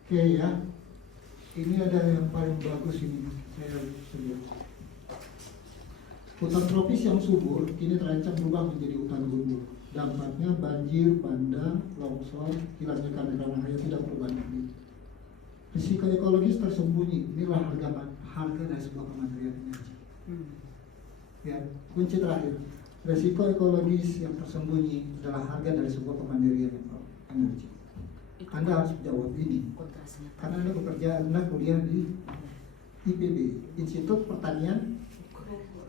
Oke ya, ini ada yang paling bagus ini saya sebut. Hutan tropis yang subur kini terancam berubah menjadi hutan gundul. Dampaknya banjir, bandang, longsor, hilangnya keanekaragaman hayat tidak berbanding. Risiko ekologis tersembunyi, inilah harga dari sebuah kemandirian energi. Ya, kunci terakhir, risiko ekologis yang tersembunyi adalah harga dari sebuah kemandirian energi. Anda harus jawab ini, karena Anda bekerja, Anda kuliah di IPB, Institut Pertanian.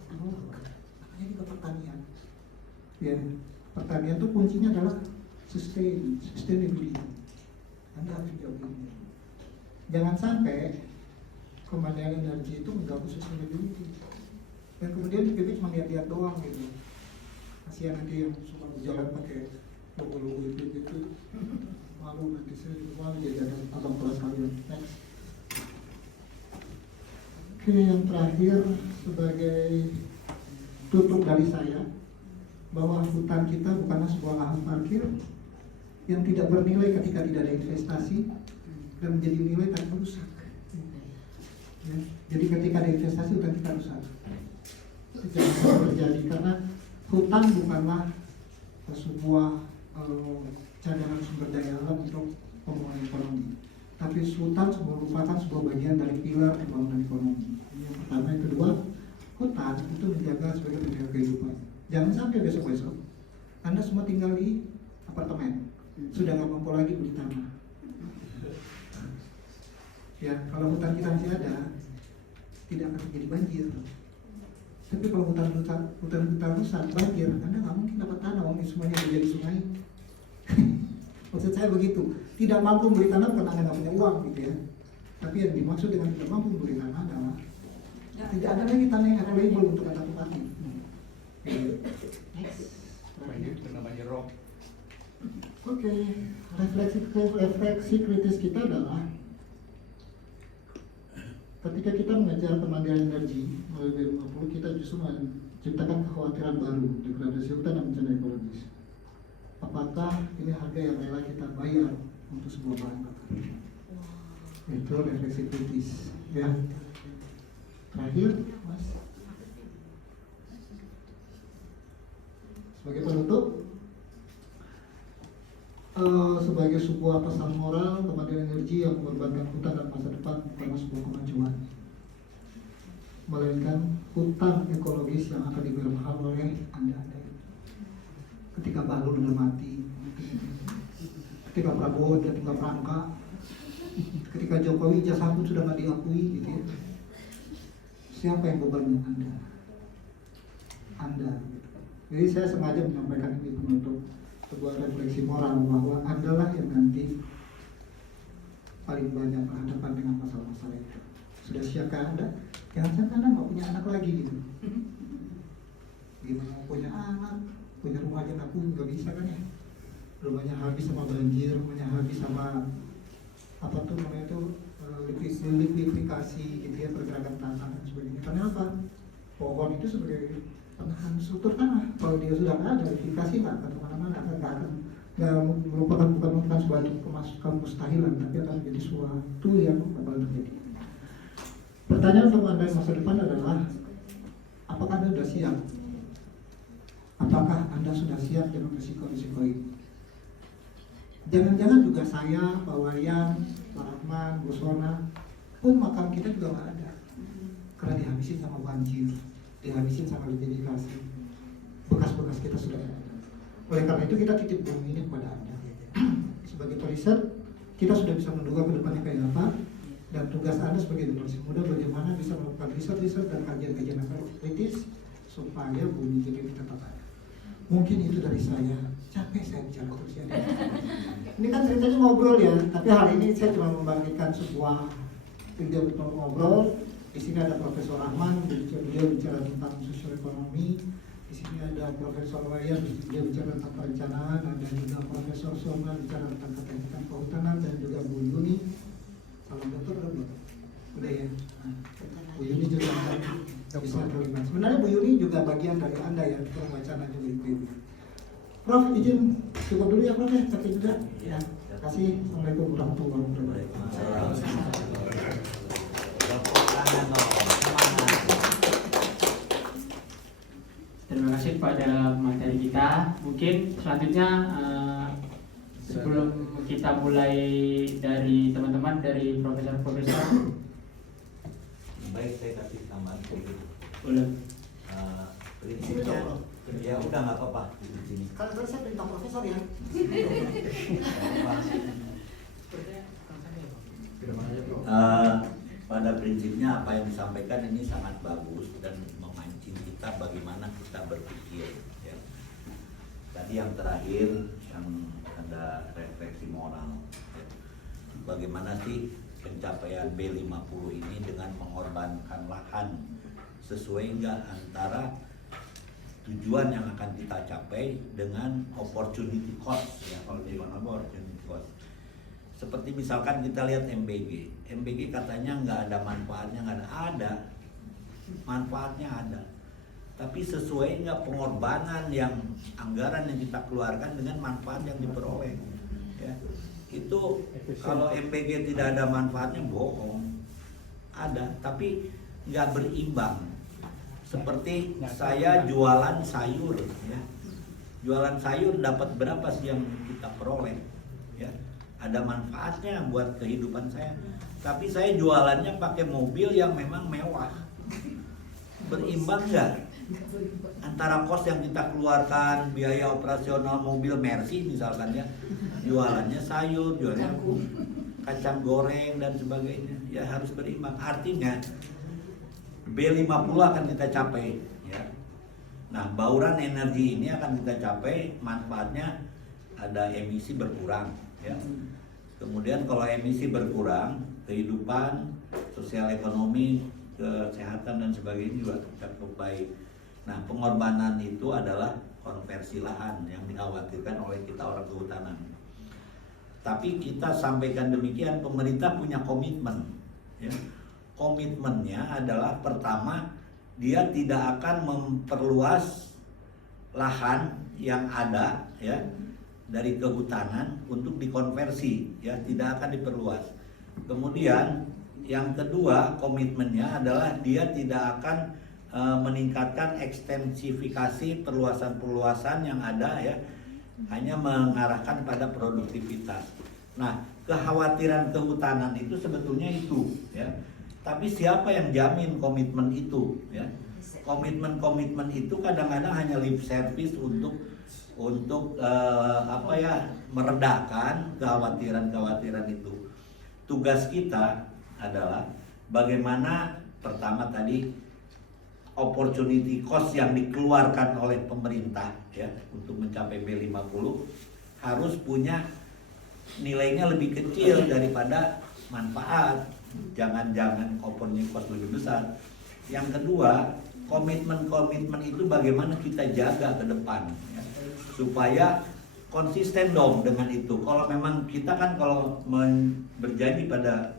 Namanya juga pertanian. Ya, pertanian itu kuncinya adalah sustainability. Anda harus jawab ini. Jangan sampai kemandirian energi itu mengganggu sustainability. Dan kemudian IPB cuma lihat-lihat doang gitu. Kasihan nanti yang suka berjalan pakai logo-logo IPB itu. Malu nanti saya malu jadi ada abang kelas kalian. Next. Oke, yang terakhir sebagai tutup dari saya, bahwa hutan kita bukanlah sebuah lahan parkir yang tidak bernilai ketika tidak ada investasi dan menjadi nilai tak merusak. Ya, jadi ketika ada investasi hutan kita rusak. Jangan terjadi karena hutan bukanlah sebuah cadangan sumber daya alam untuk pembangunan ekonomi, tapi hutan merupakan sebuah bagian dari pilar pembangunan ekonomi. Yang pertama, yang kedua, hutan itu menjaga sebagai penjaga kehidupan. Jangan sampai besok-besok Anda semua tinggal di apartemen, sudah nggak mampu lagi beli tanah. Ya, kalau hutan kita masih ada, tidak akan terjadi banjir. Tapi kalau hutan rusak, banjir, Anda nggak mungkin dapat tanah, wong semuanya menjadi sungai. Maksud saya begitu, tidak mampu beli tanah karena Anda nggak punya uang gitu ya. Tapi yang dimaksud dengan tidak mampu beli tanah adalah tidak ada lagi tanah yang available untuk Anda tempati. Banjir kena banjir rob. Oke, refleksi kritis kita adalah ketika kita mengejar kemandirian energi melalui B50, kita justru menciptakan kekhawatiran baru, degradasi hutan dan bencana ekologis. Apakah ini harga yang rela kita bayar untuk sebuah bahan bakar? Itu refleksi kritis. Ya. Terakhir, Mas. Sebagai penutup, sebagai sebuah pesan moral, kemandirian energi yang mengorbankan hutan dan masa depan bukanlah sebuah kemajuan, melainkan hutang ekologis yang akan dibayar mahal oleh Anda. Ketika Bahlul udah mati, ketika Prabowo udah tinggal perangka, ketika Jokowi jasa pun sudah nggak diakui, gitu ya. Siapa yang bebannya? Anda. Jadi saya sengaja menyampaikan ini penutup sebuah refleksi moral bahwa Anda lah yang nanti paling banyak berhadapan dengan masalah-masalah itu. Sudah siapkah Anda? Jangan sampai Anda nggak punya anak lagi gitu. Gimana mau punya anak, punya rumah aja nggak bisa kan ya? Rumahnya habis sama banjir, rumahnya habis sama apa tuh namanya itu likuidifikasi gitu ya, pergerakan tanah dan sebagainya. Karena apa? Pohon itu sebagai penahan struktur tanah. Kalau dia sudah ada, likuidifikasi nggak akan kemana-mana, nggak merupakan bukan suatu kemustahilan, tapi akan menjadi suatu yang bakal terjadi. Pertanyaan untuk Anda masa depan adalah, apakah Anda sudah siap? Apakah Anda sudah siap dengan risiko-risiko ini? Jangan-jangan juga saya, Pak Wayan, Pak Rahman, Bu Sona, pun makam kita juga nggak ada, karena dihabisin sama banjir, dihabisin sama likuidifikasi. Bekas-bekas kita sudah ada. Oleh karena itu kita titip bumi ini kepada Anda. Sebagai periset, kita sudah bisa menduga ke depannya kayak apa, dan tugas Anda sebagai generasi muda bagaimana bisa melakukan riset dan kajian-kajian kritis supaya bumi jadi tetap ada. Mungkin itu dari saya. Capek saya bicara terus ya. Ini kan ceritanya ngobrol ya, tapi hari ini saya cuma membagikan sebuah video untuk ngobrol. Di sini ada Profesor Rahman, beliau bicara tentang sosial ekonomi. Di sini ada Profesor Wayan, dia bicara tentang perencanaan. Ada juga Profesor Soma bicara tentang keteknikan kehutanan, dan juga Bu Yuni. Salam dokter udah belum? Udah ya. Nah, Bu Yuni juga akan bisa terlibat. Sebenarnya Bu Yuni juga bagian dari Anda ya, untuk wacana juga itu. Prof, izin cukup dulu ya Prof ya, tapi juga ya. Terima kasih. Assalamualaikum warahmatullahi wabarakatuh. Terima kasih pada materi kita. Mungkin selanjutnya sebelum kita mulai dari teman-teman, dari profesor-profesor, Baik, saya kasih tambahan sedikit. boleh. Prinsipnya, ya udah nggak apa-apa di sini. Kalau saya perintah Profesor ya. Pada prinsipnya apa yang disampaikan ini sangat bagus dan memancing kita bagaimana kita berpikir. Ya. Tadi yang terakhir yang ada refleksi moral. Ya. Bagaimana sih pencapaian B50 ini dengan mengorbankan lahan sesuai enggak antara tujuan yang akan kita capai dengan opportunity cost ya, kalau di mana opportunity cost. Seperti misalkan kita lihat MBG katanya nggak ada manfaatnya, nggak ada, manfaatnya ada. Tapi sesuai nggak pengorbanan yang anggaran yang kita keluarkan dengan manfaat yang diperoleh. Ya. Itu kalau MBG tidak ada manfaatnya bohong. Ada, tapi nggak berimbang. Seperti saya jualan sayur, ya. Jualan sayur dapat berapa sih yang kita peroleh? Ya. Ada manfaatnya buat kehidupan saya. Tapi saya jualannya pakai mobil yang memang mewah. Berimbang nggak? Antara kos yang kita keluarkan, biaya operasional mobil Mercy misalkan ya, jualannya sayur, jualannya kacang goreng dan sebagainya, ya harus berimbang. Artinya B50 akan kita capai ya. Nah, bauran energi ini akan kita capai, manfaatnya ada emisi berkurang ya. Kemudian kalau emisi berkurang, kehidupan, sosial ekonomi, kesehatan dan sebagainya juga cukup baik. Nah, pengorbanan itu adalah konversi lahan yang dikhawatirkan oleh kita orang kehutanan. Tapi kita sampaikan demikian, pemerintah punya komitmen. Ya. Komitmennya adalah pertama, dia tidak akan memperluas lahan yang ada ya dari kehutanan untuk dikonversi, ya tidak akan diperluas. Kemudian yang kedua komitmennya adalah dia tidak akan meningkatkan ekstensifikasi perluasan-perluasan yang ada ya, hanya mengarahkan pada produktivitas. Nah, kekhawatiran kehutanan itu sebetulnya itu ya. Tapi siapa yang jamin komitmen itu ya? Komitmen itu kadang-kadang hanya lip service untuk meredakan kekhawatiran itu. Tugas kita adalah bagaimana pertama tadi opportunity cost yang dikeluarkan oleh pemerintah ya untuk mencapai B50 harus punya nilainya lebih kecil daripada manfaat. Jangan opportunity cost lebih besar. Yang kedua, komitmen itu bagaimana kita jaga ke depan ya, supaya konsisten dong dengan itu. Kalau memang kita kan kalau berjanji pada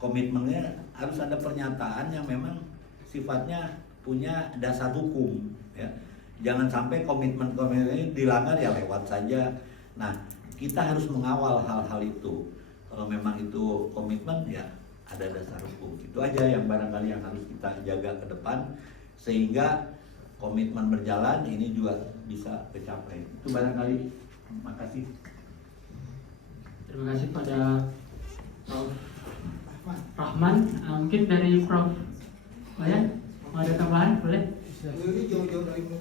komitmennya harus ada pernyataan yang memang sifatnya punya dasar hukum ya. Jangan sampai komitmen ini dilanggar ya lewat saja. Nah, kita harus mengawal hal-hal itu. Kalau memang itu komitmen ya ada dasar hukum. Itu aja yang barangkali yang harus kita jaga ke depan sehingga komitmen berjalan ini juga bisa tercapai. Itu barangkali. Terima kasih. Terima kasih pada Prof. Rahman. Mungkin dari Prof. Wayan, mau ada tambahan? Boleh? Ini jauh-jauh dari